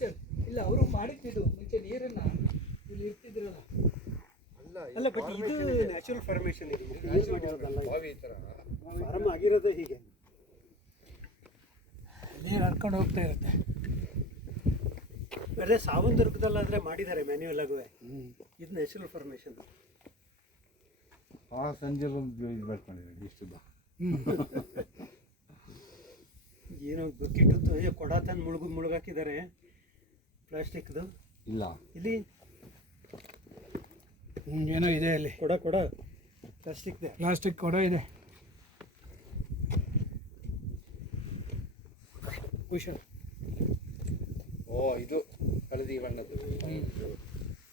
Nature ಇಲ್ಲ ಅವರು ಮಾಡಿದ್ದು ಮುಂಚೆ ನೀರನ್ನ ಇಲ್ಲಿ ಇರ್ತಿದ್ರಲ್ಲ. ಅಲ್ಲ ಬಟ್ ಇದು ನ್ಯಾಚುರಲ್ ಫಾರ್ಮೇಷನ್ ಇದೆ, ಯೂಸ್ ಮಾಡಿರೋದಲ್ಲ, ಫಾರ್ಮ್ ಆಗಿರೋದೇ ಹೀಗೆ ನೀರು ಹರ್ಕೊಂಡು ಹೋಗ್ತಾ ಇರುತ್ತೆ. ಅದೇ ಸಾವಂದುರ್ಗದಲ್ಲಾದರೆ ಮಾಡಿದ್ದಾರೆ ಮ್ಯಾನ್ಯುವಲ್ ಆಗುವೆ, ಇದು ನ್ಯಾಚುರಲ್ ಫಾರ್ಮೇಷನ್. ಆ ಸಂಜೆ ಬಂದು ಇದು ಮಾಡ್ಕೊಂಡಿದ್ದಾರೆ ಇಷ್ಟುದ್ದ. ಏನೋ ಬಕೆಟ್ ಕೊಡ ತಂದು ಮುಳುಗಾಕಿದ್ದಾರೆ ಪ್ಲಾಸ್ಟಿಕ್ದು. ಇಲ್ಲ ಇಲ್ಲಿ ಏನೋ ಇದೆ ಅಲ್ಲಿ, ಕೊಡ ಪ್ಲಾಸ್ಟಿಕ್ ಕೊಡ ಇದೆ. ಹುಷಾರು. ಓ ಇದು ಹಳದಿ ಬಣ್ಣದ್ದು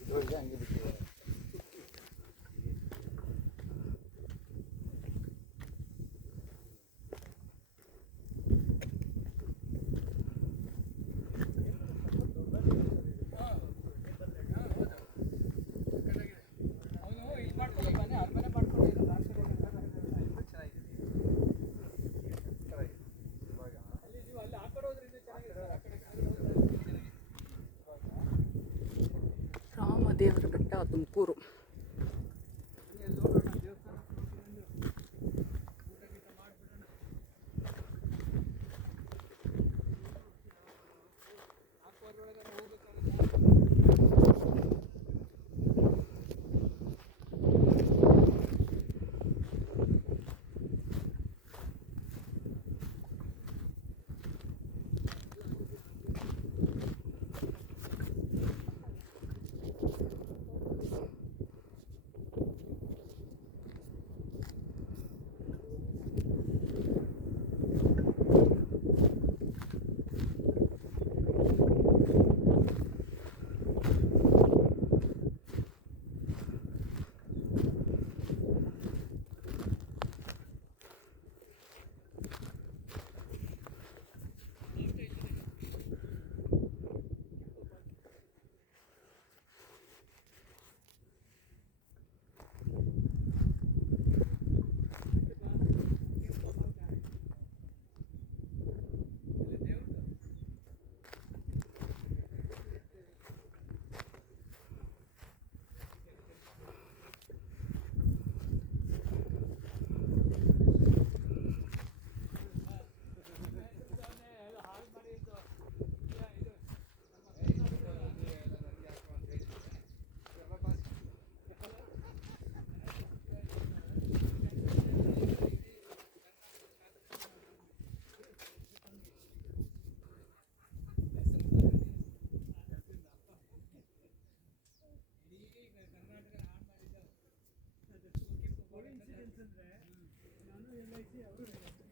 ಇದು ಹಂಗೆ ಬಿಟ್ಟಿದ್ದಾರೆ. ರಾಮದೇವರ ಬೆಟ್ಟ, ತುಮಕೂರು. LIC ಅವರು